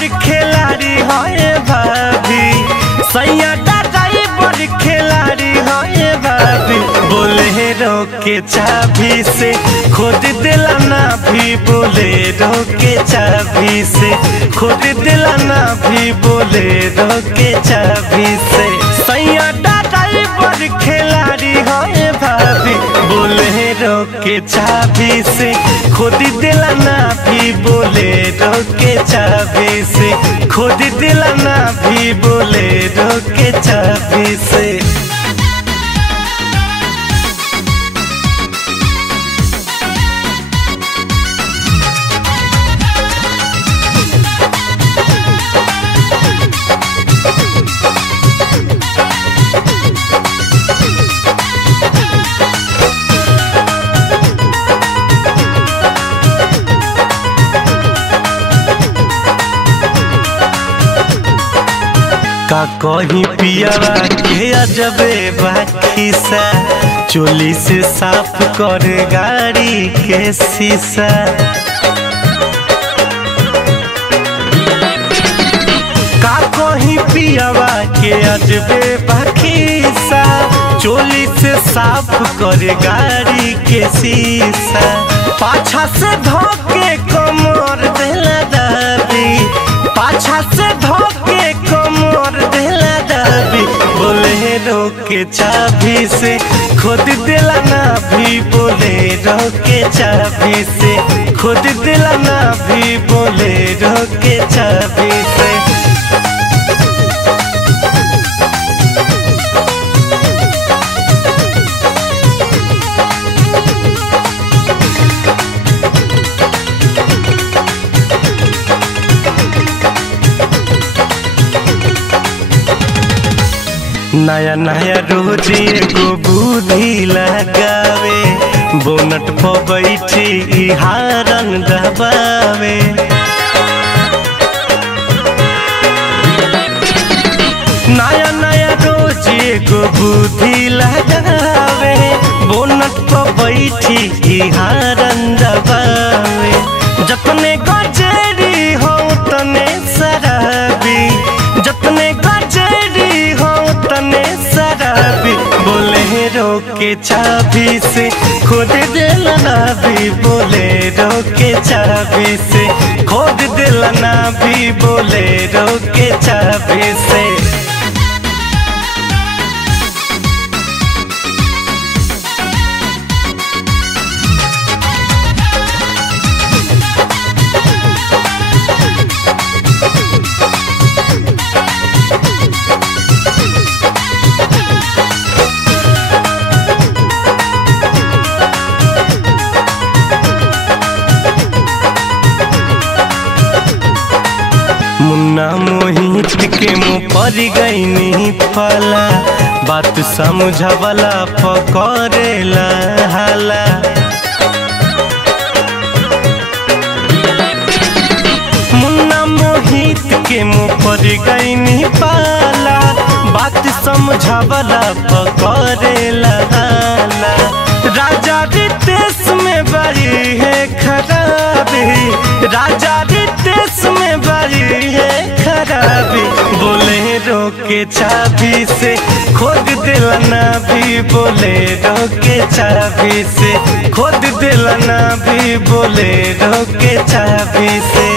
Driver खिलाड़ी है भाभी, सैया ड्राइवर खिलाड़ी है भाभी। बोलेरो के चाबी से खुद दिलाना भी, बोलेरो के चाबी से खुद दिलाना भी, बोलेरो के चाबी से। सैया ड्राइवर खिलाड़ी है भाभी, बोलेरो के चाबी से खुद दिलाना भी, बोलेरो के चाबी से खुद दिलाना भी, बोलेरो के चाबी से। का कहीं पियावा के अजबे बाखीसा, चोली से साफ कर गाड़ी के शीशा। का कहीं पियावा के अजबे बाखीसा, चोली से साफ कर गाड़ी के शीशा। पाछा से धोके कमर देला दाबी, पाछा से धोके कमर देला दाबी। बोलेरो के चाबी से खुद दिलाना भी, बोलेरो के चाबी से खुद दिलाना भी, बोलेरो के चाबी से। नया नया रोज एगो बुद्धि लगावे, बोनट पर बैठी हारन दबावे। नया नया रोज एगो बुद्धि लगावे, बोनट पर बैठी हारन दबावे। जतने गजेरी हो तने शराबी, जतने गजेरी हो तने शराबी। बोलेरो के चाबी से खुद दिलाना भी, बोलेरो के चाबी से खुद दिलाना भी, बोलेरो के चाबी से। मुन्ना मोहित के मुँह पर गईनी फला, बात समझवला पकड़ेला हाला। मुन्ना मोहित के मुँह पर गईनी पाला, बात समझवला पकड़ेला हाला। राजा रितेश में बड़ी है खराबी, राजा रितेश में बड़ी है खराबी। बोलेरो के चाबी से खुद दिलाना भी, बोलेरो के चाबी से खुद दिलाना भी, बोलेरो के चाबी से।